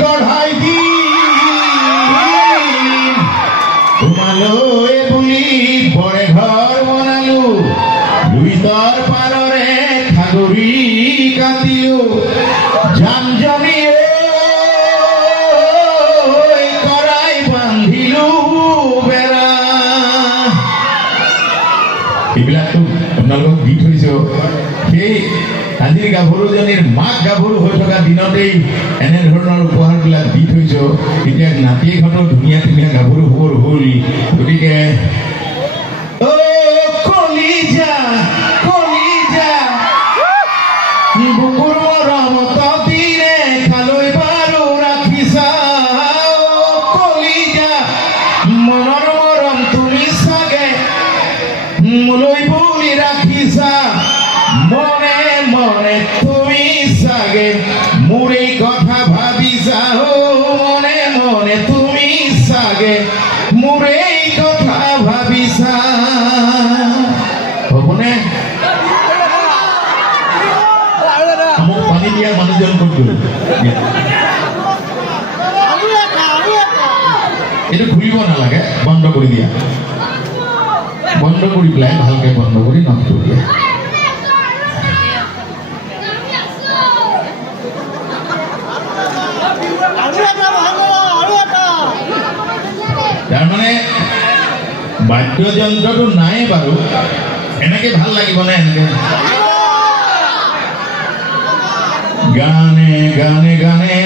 গঢ়াই দি তোমালৈ বুলি বৰে ঘৰ বনালো লুইতৰ পাৰৰে খাগৰি কাটিলো জানজনী কৰাই বান্ধিলো বেৰা এইবিলাকতো আপোনালোকক দি থৈছো সেই আজিৰ গাভৰুজনীৰ মাক গাভৰু হৈ থকা দিনতেই এনেধৰণৰ উপহাৰবিলাক দি থৈছো এতিয়া নাতিয়েকহঁতো ধুনীয়া ধুনীয়া গাভৰু হবৰ হ'ল গতিকে কলিজা কলিজা বুকুৰ মৰমত দিনে খালৈ বাৰু ৰাখিছা কলিজা মনৰ মৰম তুমি চাগে মোলৈ বুলি ৰাখিছা মনে মনে তুমি চাগে মোৰ এই কথা ভাবিছা মনে মনে তুমি চাগে মোৰ এই কথা ভাবিছা হ'বনে মোক পানী দিয়া মানুহজন ক'ত গ'ল এইটো খুলিব নালাগে বন্ধ কৰি দিয়া বন্ধ কৰি পেলাই ভালকে বন্ধ কৰি নষ্ট দিয়া তাৰমানে বাদ্যযন্ত্ৰটো নাই বাৰু এনেকে ভাল লাগিব নে এনেকে গানে গানে গানে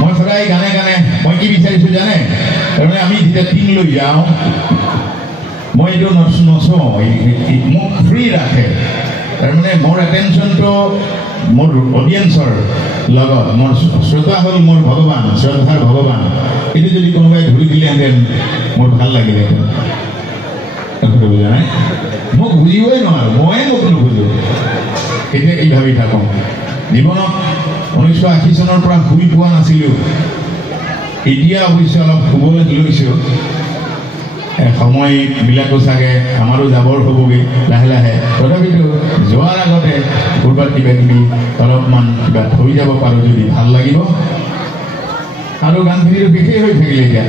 মই সদায় গানে গানে মই কি বিচাৰিছো জানে তাৰমানে আমি যেতিয়া টিং লৈ যাওঁ মই এইটো নচো মোক ফ্ৰী ৰাখে তাৰমানে মোৰ এটেনশ্যনটো মোৰ অডিয়েন্সৰ লগত মোৰ শ্ৰোতা হ'ল মোৰ ভগৱান শ্ৰদ্ধাৰ ভগৱান এইটো যদি কোনোবাই ধৰি দিলেহেঁতেন মোৰ ভাল লাগিলেহেঁতেন বুজা নাই মোক বুজিবই নোৱাৰো ময়ে মোক নুবুজো এতিয়া কি ভাবি থাকোঁ জীৱনত 1980 চনৰ পৰা শুই পোৱা নাছিলোঁ এতিয়া অৱশ্যে অলপ শুবলৈ লৈছোঁ সময়বিলাকো চাগে আমাৰো যাবৰ হ'বগৈ লাহে লাহে তথাপিতো যোৱাৰ আগতে ক'ৰবাত কিবা কিবি অলপমান কিবা থৈ যাব পাৰোঁ যদি ভাল লাগিব আৰু গানখিনিটো বিশেষ হৈ থাকিলে এতিয়া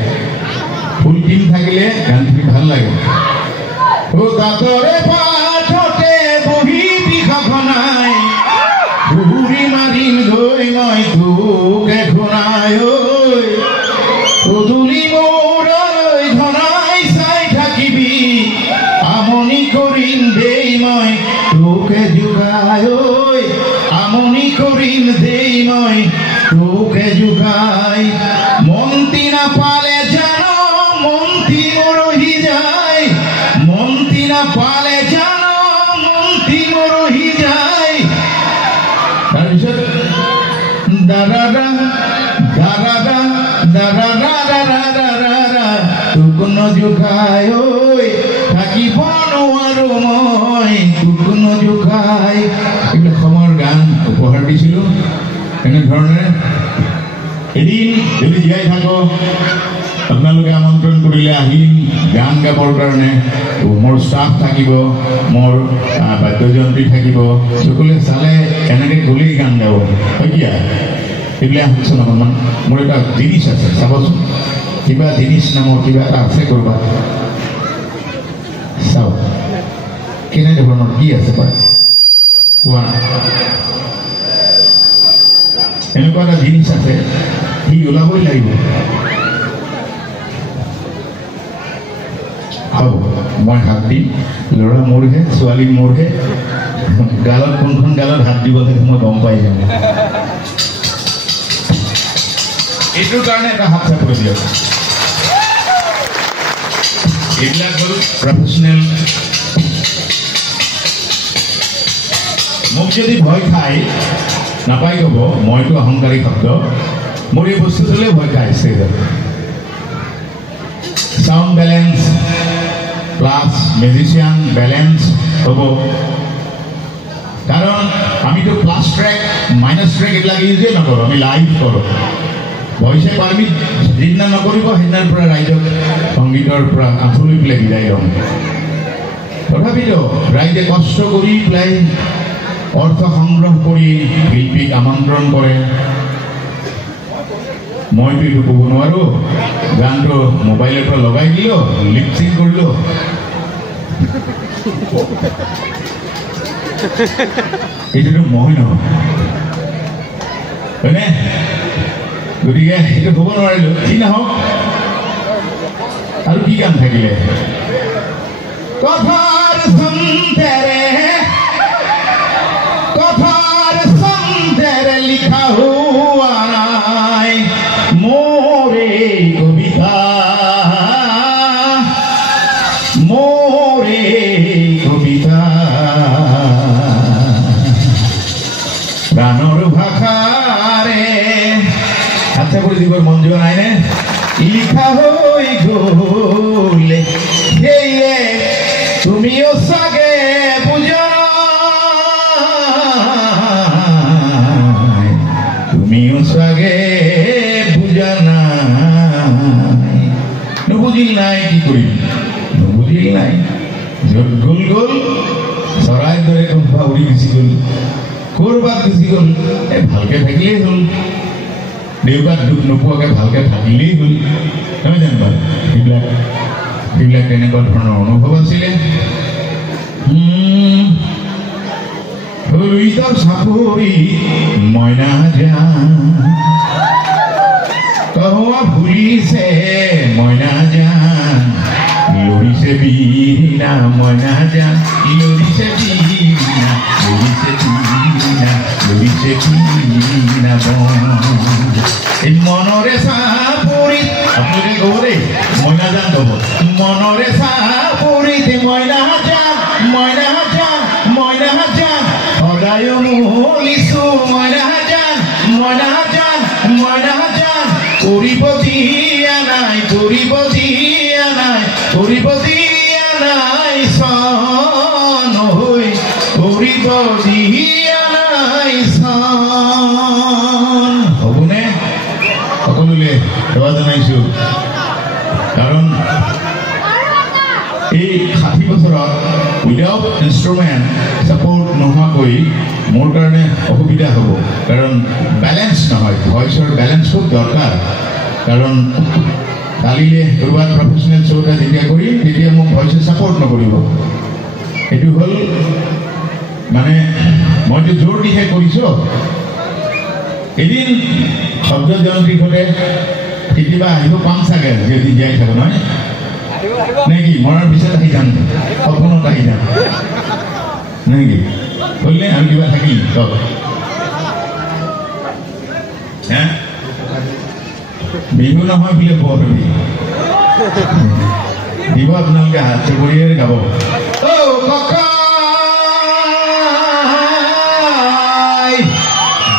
ফুল টিম থাকিলে গানখিনি ভাল লাগে তাতৰে পাঠতে বহি পিছখনাই ঘূৰি মাৰিম গৈ মই তোকে ঘূৰাই পদূলি মূৰলৈ ঘনাই চাই থাকিবি আমনি কৰিম দেই মই তোকে জোকাই আমনি কৰিম দেই মই তোকে জোকাই মন্তি নাপালে জানো মন্তি মৰহি যায় মন্তি নাপালে জানো মন্তি মৰহি যায় তাৰপিছত দাদা দাদা দাদা দাদা তোক নজোকাই থাকিব নোৱাৰো মই তোক নজোকাই এইবিলাক সময়ৰ গান উপহাৰ দিছিলোঁ এনেধৰণে এদিন যদি জীয়াই থাকো আপোনালোকে আমন্ত্ৰণ কৰিলে আহিম গান গাবৰ কাৰণে মোৰ ষ্টাফ থাকিব মোৰ বাদ্যযন্ত্ৰী থাকিব সকলোৱে চালে এনেকৈ গ'লেই গান গাব এতিয়া এইবিলাক শুনচোন অকণমান মোৰ এটা জিনিছ আছে চাবচোন কিবা জিনিছ নামৰ কিবা এটা আছে ক'ৰবাত চাওক কেনেধৰণৰ কি আছে বাৰু কোৱা এনেকুৱা এটা জিনিছ আছে সি ওলাবই লাগিব হ'ব মই হাত দিম ল'ৰা মোৰহে ছোৱালী মোৰহে গালত কোনখন গালত হাত দিব লাগে মই গম পাই যাম এইটোৰ কাৰণে এটা হাত চাপ কৰি দিয়ক এইবিলাক হ'ল প্ৰফেশ্যনেল মোক যদি ভয় খাই নাপাই ক'ব মইতো অহংকাৰী শব্দ মোৰ এই বস্তুটোলৈ ভয় খাই ষ্টেজত sound balance plus musician balance হব কারণ আমি তো প্লাস ট্র্যাক মাইনাস ট্র্যাক এগুলা ইউজে নকৰো আমি লাইভ কৰো ভইসে পাৰমিট যিদিনা নকৰিব সেইদিনাৰ পৰা ৰাইজক সংগীতৰ পৰা আঁঠুলি পেলাই বিদায় দিওঁ তথাপিতো ৰাইজে কষ্ট কৰি পেলাই অৰ্থ সংগ্ৰহ কৰি শিল্পীক আমন্ত্ৰণ কৰে মইতো এইটো ক'ব নোৱাৰো গানটো মোবাইলৰ পৰা লগাই দিলো লিপচিং কৰিলো এইটোতো মই নহয় হয়নে গতিকে এইটো ক'ব নোৱাৰিলো কি নহওক আৰু কি গান থাকিলে কথাৰ সন্তেৰে লিখা হুৱা নাই মোৰে কবিতা গানৰ ভাষাৰে হাতে কৰি দিবৰ মন যোৱা নাইনে লিখা হৈ গ'লে সেয়ে তুমিও চাগে বুজা নাই বুজা নাই নুবুজিল নাই কি কৰিম নুবুজিল নাই য'ত গ'ল গ'ল চৰাইৰ দৰে কোনোবা উৰি গুচি গ'ল ক'ৰবাত গুচি গ'ল ভালকে থাকিলেই হ'ল দেউতাক দুখ নোপোৱাকৈ ভালকে থাকিলেই হ'ল নহয় জানো বাৰু সেইবিলাক তেনেকুৱা ধৰণৰ অনুভৱ আছিলে হৰিতৰ চাপৰি মইনা জান কহোৱা ভুলিছে মইনা জান লৰিছে বিৰিণা মইনা জান লৰিছে বিৰিণা এই মনৰে চাপৰিত আপোনালোকে ক'ব দেই মইনা জান ক'ব মনৰে চাপৰিত মইনা জান সদায় মলিছো মইনা জান কৰিব দিয়া নাই চন হৈ কৰিব দিয়া নাই চন হ'বনে সকলোলৈ সেৱা জনাইছো কাৰণ এই 60 বছৰত উইদাউট ইনষ্ট্ৰুমেণ্ট ছাপোৰ্ট নোহোৱাকৈ মোৰ কাৰণে অসুবিধা হ'ব কাৰণ বেলেঞ্চ নহয় ভইচৰ বেলেঞ্চ খুব দৰকাৰ কাৰণ কালিলে ক'ৰবাত প্ৰফেশ্যনেল শ্ব' এটা যেতিয়া কৰিম তেতিয়া মোক ভইচে ছাপোৰ্ট নকৰিব এইটো হ'ল মানে মইতো জোৰ দিহে কৰিছোঁ এদিন শব্দ জয়ন্তী ঘৰে কেতিয়াবা আহিব পাম চাগে যদি জীয়াই থাকো নহয় নেকি মৰাৰ পিছত আহি যাম সপোনত আহি যাম নেকি বললে আমি কিবা থাকিম চব হ্যাঁ বিহু নহয় বোলে বৰ দিব আপোনালোকে হাত চুবুৰীয়ে গাব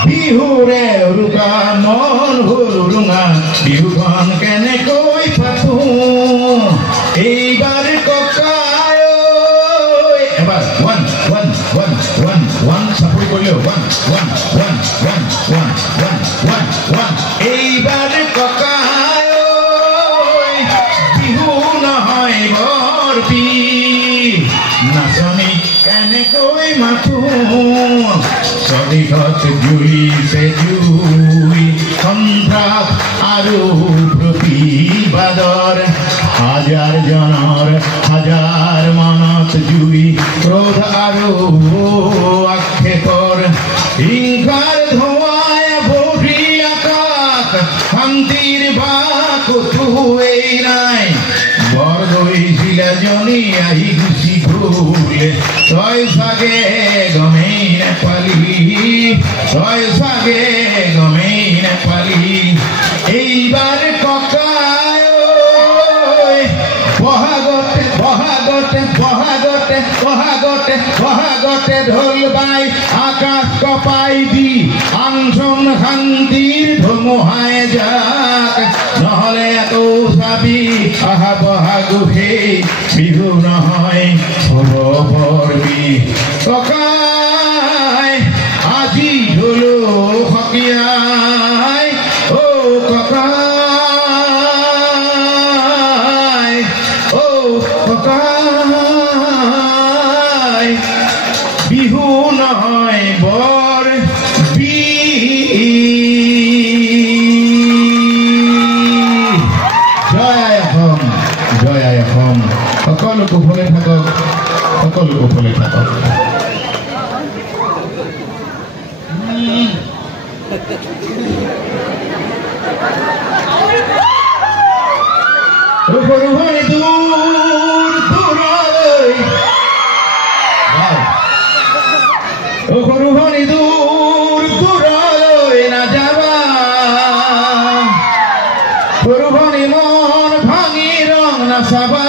বিহুৰে উৰুকা মন হ'ল উৰুঙা বিহুখন কেনেকৈ পাতো এইবাৰ ককাই এবাৰ ওৱান চাপৰি কৰিলে ওৱান এইবাৰ ককাই বিহু নহয় বৰ নাচনী কেনেকৈ মাতো চদিঘত জ্বলিছে জুই সন্ত্ৰাস আৰু প্ৰতিবাদৰ হাজাৰ জনৰ হাজাৰ মনত জুই ক্ৰোধ আৰু আক্ষেপৰ হিংসাৰ ধোঁৱাই ভৰি আকাশ শান্তিৰ বাকটোৱেই নাই বৰদৈচিলা জনী আহি গুচি গ'লে তই চাগে গমেই নেপালি এইবাৰ ককাই বহাগতে ঢোল বাই আকাশ কপাই দি আনচন শান্তিৰ ধুমুহাই যাক নহ'লে আকৌ চাবি অহা বহাগো সেই বিহু নহয় হ'ব বৰ বিষ ককাই আজি ঢোলো সকিয়াই ককাই বিহু নহয় বৰ বিষ সকলো কুশলে থাকক, সকলো কুশলে থাকক। সৰুভনী দূৰ দূৰলৈ, সৰুভনী দূৰ দূৰলৈ নাযাবা, সৰুভনী মন ভাঙি ৰং নাচাবা,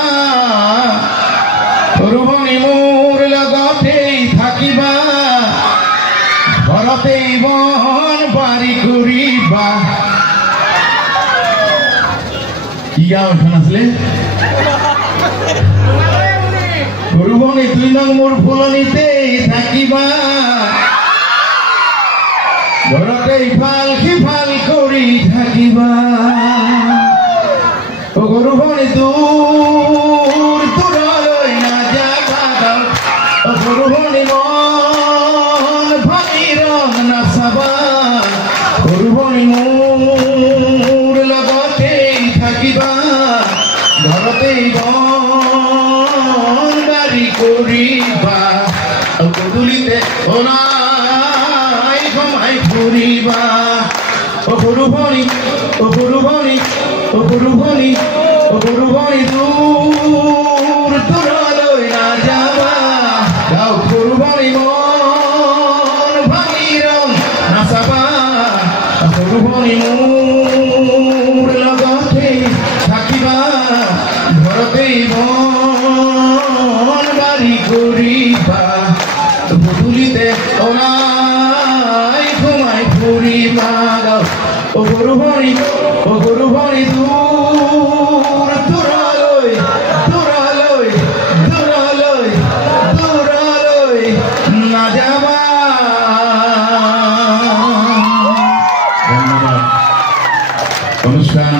সৰুভনী মোৰ লগতেই থাকিবা, ঘৰতেই বন বাৰী কৰিবা। কি গাঁও এখন আছিলে? সৰুভনী 2 নং মোৰ ফুলনিতেই থাকিবা, ঘৰতে ইফাল সিফাল কৰি থাকিবা। সৰুভনী দূৰ দূৰলৈ নাযাবা, সৰুভনী মন ভাঙি ৰং নাচাবা, সৰুভনী মোৰ লগতেই থাকিবা, ঘৰতেই বন বাৰী কৰিবা, গধূলিতে ওলাই সোমাই ফুৰিবা। সৰুভনী, সৰুভনী, সৰুভনী, সৰুভনী দূৰ দূৰলৈ নাযাবা, সৰুভনী মন ভাঙি ৰং নাচাবা, সৰুভনী মোৰ লগতেই থাকিবা, ঘৰতেই বন বাৰী কৰিবা, গধূলিতে ওলাই সোমাই ফুৰিবা। সৰুভনী, সৰুভনী দূৰ দূৰলৈ, দূৰলৈ, দূৰলৈ, দূৰলৈ নাযাবা। ধন্যবাদ। অনুষ্ঠান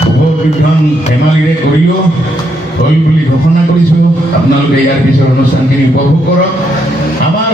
শুভবিধন ধেমালিৰে কৰিলোঁ, হ'ল বুলি ঘোষণা কৰিছোঁ। আপোনালোকে ইয়াৰ পিছৰ অনুষ্ঠানখিনি উপভোগ কৰক। আমাৰ